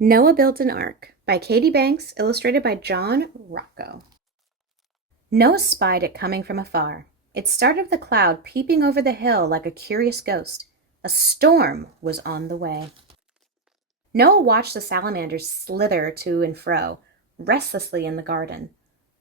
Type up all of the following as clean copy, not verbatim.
Noah Built an Ark by Katie Banks, illustrated by John Rocco. Noah spied it coming from afar. It started the cloud peeping over the hill like a curious ghost. A storm was on the way. Noah watched the salamanders slither to and fro, restlessly in the garden.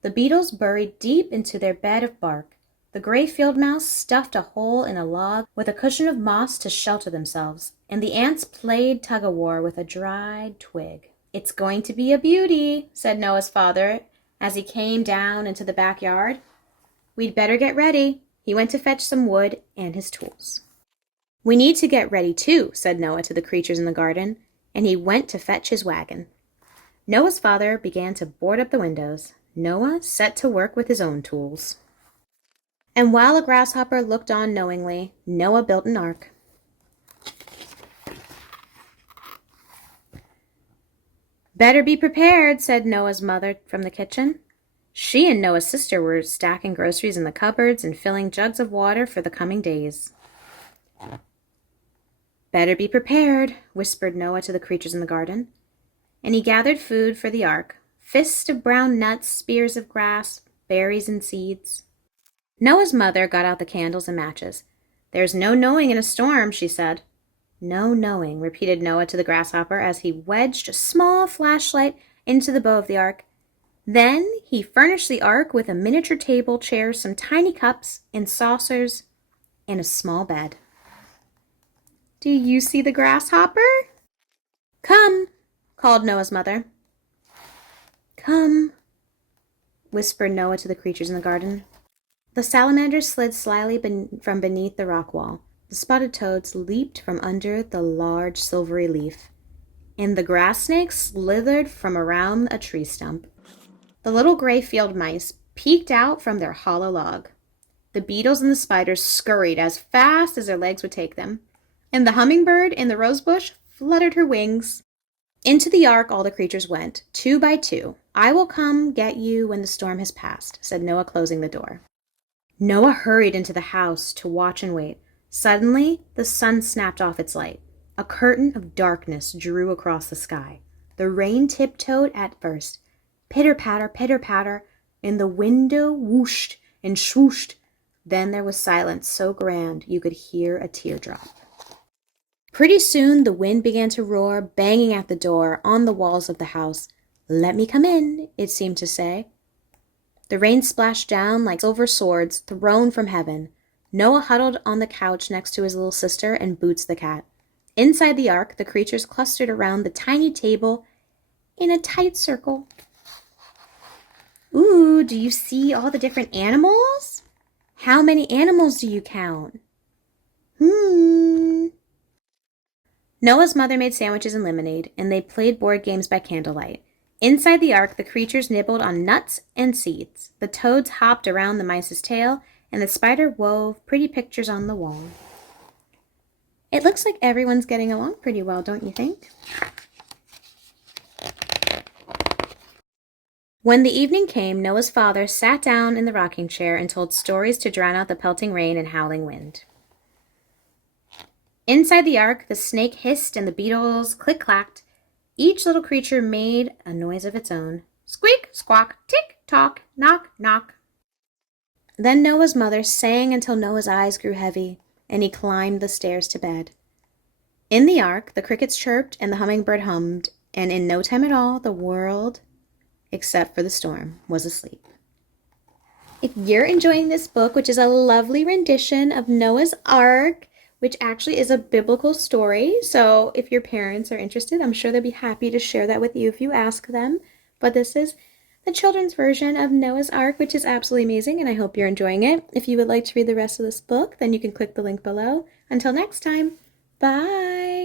The beetles burrowed deep into their bed of bark. The gray field mouse stuffed a hole in a log with a cushion of moss to shelter themselves, and the ants played tug-of-war with a dried twig. "It's going to be a beauty," said Noah's father as he came down into the backyard. "We'd better get ready." He went to fetch some wood and his tools. "We need to get ready too," said Noah to the creatures in the garden, and he went to fetch his wagon. Noah's father began to board up the windows. Noah set to work with his own tools. And while a grasshopper looked on knowingly, Noah built an ark. "Better be prepared," said Noah's mother from the kitchen. She and Noah's sister were stacking groceries in the cupboards and filling jugs of water for the coming days. "Better be prepared," whispered Noah to the creatures in the garden. And he gathered food for the ark, fists of brown nuts, spears of grass, berries and seeds. Noah's mother got out the candles and matches. "There's no knowing in a storm," she said. "No knowing," repeated Noah to the grasshopper as he wedged a small flashlight into the bow of the ark. Then he furnished the ark with a miniature table, chairs, some tiny cups and saucers, and a small bed. "Do you see the grasshopper?" "Come," called Noah's mother. "Come," whispered Noah to the creatures in the garden. The salamanders slid slyly from beneath the rock wall. The spotted toads leaped from under the large silvery leaf, and the grass snakes slithered from around a tree stump. The little gray field mice peeked out from their hollow log. The beetles and the spiders scurried as fast as their legs would take them, and the hummingbird in the rosebush fluttered her wings. Into the ark all the creatures went, 2 by 2. "I will come get you when the storm has passed," said Noah, closing the door. Noah hurried into the house to watch and wait. Suddenly, the sun snapped off its light. A curtain of darkness drew across the sky. The rain tiptoed at first. Pitter-patter, and the window whooshed and swooshed. Then there was silence so grand you could hear a teardrop. Pretty soon the wind began to roar, banging at the door, on the walls of the house. "Let me come in," it seemed to say. The rain splashed down like silver swords thrown from heaven. Noah huddled on the couch next to his little sister and Boots the cat. Inside the ark, the creatures clustered around the tiny table in a tight circle. "Ooh, do you see all the different animals? How many animals do you count?" Noah's mother made sandwiches and lemonade, and they played board games by candlelight. Inside the ark, the creatures nibbled on nuts and seeds. The toads hopped around the mice's tail, and the spider wove pretty pictures on the wall. It looks like everyone's getting along pretty well, don't you think? When the evening came, Noah's father sat down in the rocking chair and told stories to drown out the pelting rain and howling wind. Inside the ark, the snake hissed and the beetles click-clacked. Each little creature made a noise of its own. Squeak, squawk, tick, tock, knock, knock. Then Noah's mother sang until Noah's eyes grew heavy, and he climbed the stairs to bed. In the ark, the crickets chirped and the hummingbird hummed, and in no time at all, the world, except for the storm, was asleep. If you're enjoying this book, which is a lovely rendition of Noah's Ark, which actually is a biblical story, so if your parents are interested, I'm sure they'll be happy to share that with you if you ask them. But this is the children's version of Noah's Ark, which is absolutely amazing, and I hope you're enjoying it. If you would like to read the rest of this book, then you can click the link below. Until next time, bye!